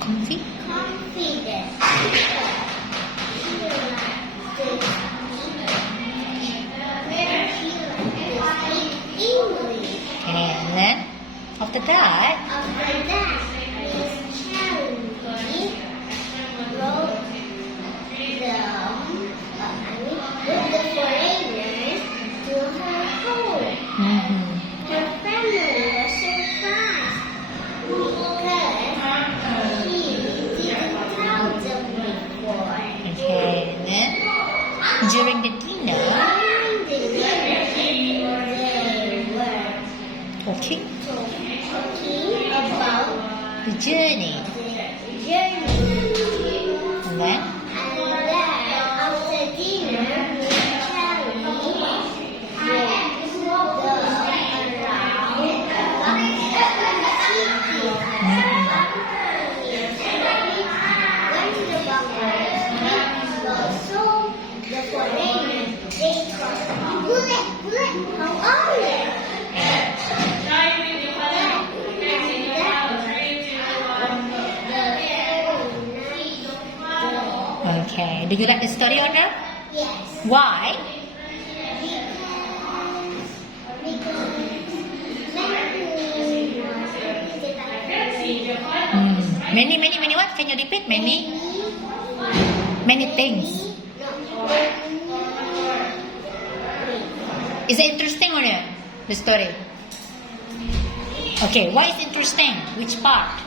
Comfy? Confident. English. Okay, and then after that, After that, Miss Charlie wrote the foreigners to her home. Her family was surprised because she didn't tell them before. okay, and then during the dinner, During the dinner, they were talking talking about the journey, the journey. and then And then after dinner, Miss Charlie walked around the foreigners, they thought, Bullet, how are you? okay. Do you like the story or not? Yes. Why? Many what? Can you repeat? Many things. Is it interesting or not? The story. Okay, why is interesting? Which part?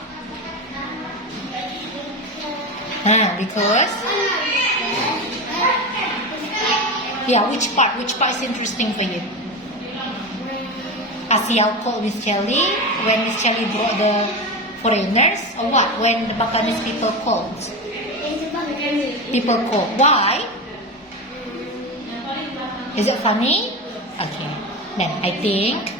Because yeah, which part? Which part is interesting for you? Asial called Miss Kelly when Miss Kelly brought the foreigners, or what? When the Bacanese people called? People called. Why? Is it funny? Okay. Then I think